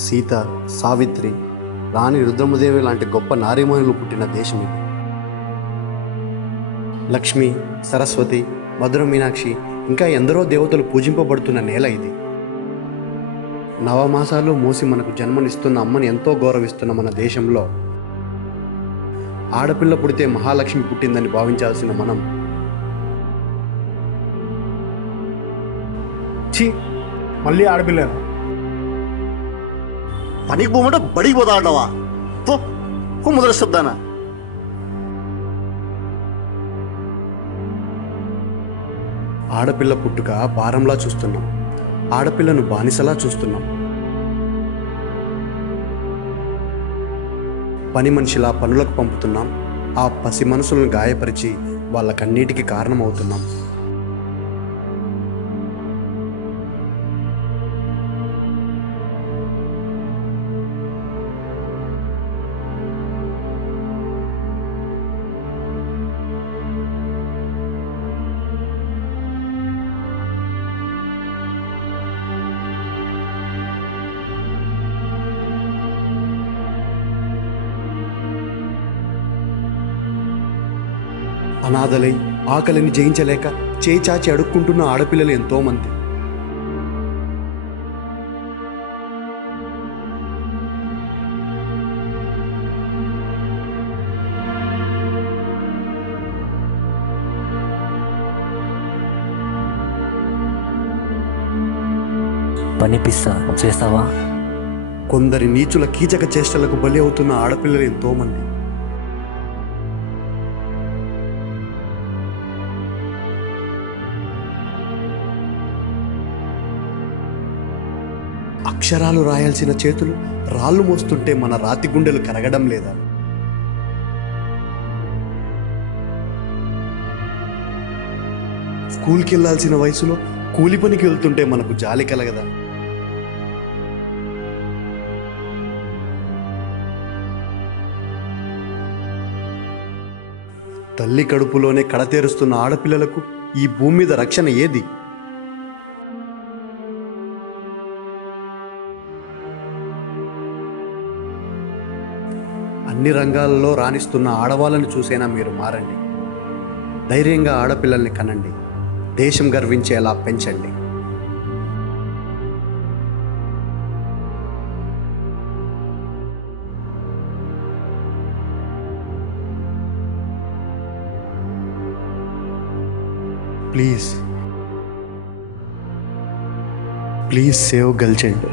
సీత, సావిత్రి, రాణి రుద్రమదేవి లాంటి గొప్ప నారీమణులు పుట్టిన దేశం ఇది. లక్ష్మి, సరస్వతి, మధుర మీనాక్షి ఇంకా ఎందరో దేవతలు పూజింపబడుతున్న నేల ఇది. నవమాసాలు మోసి మనకు జన్మనిస్తున్న అమ్మని ఎంతో గౌరవిస్తున్న మన దేశంలో ఆడపిల్ల పుడితే మహాలక్ష్మి పుట్టిందని భావించాల్సిన మనం ఛీ, మళ్ళీ ఆడపిల్లేనా? పనికి పోమంటే బడికి పోతా అంటావా? మొదలు శబ్దానా? ఆడపిల్ల పుట్టుక భారంలా చూస్తున్నాం, ఆడపిల్లను బానిసలా చూస్తున్నాం. పని మనిషిలా పనులకు పంపుతున్నాం, ఆ పసి మనసులను గాయపరిచి వాళ్ళ కన్నీటికి కారణమవుతున్నాం. అనాథలై ఆకలిని జయించలేక చేయి చాచి అడుక్కుంటున్న ఆడపిల్లలు ఎంతోమంది. పనిపిస్తా చేస్తావా? కొందరి నీచుల కీచక చేష్టలకు బలి అవుతున్న ఆడపిల్లలు ఎంతోమంది. అక్షరాలు రాయాల్సిన చేతులు రాళ్ళు మోస్తుంటే మన రాతి గుండెలు కరగడం లేదా? స్కూల్కి వెళ్ళాల్సిన వయసులో కూలి పనికి వెళ్తుంటే మనకు జాలి కలగదా? తల్లి కడుపులోనే కడతేరుస్తున్న ఆడపిల్లలకు ఈ భూమి మీద రక్షణ ఏది? అన్ని రంగాలలో రాణిస్తున్న ఆడవాళ్ళని చూసైనా మీరు మారండి. ధైర్యంగా ఆడపిల్లల్ని కనండి, దేశం గర్వించేలా పెంచండి. Please save girl child.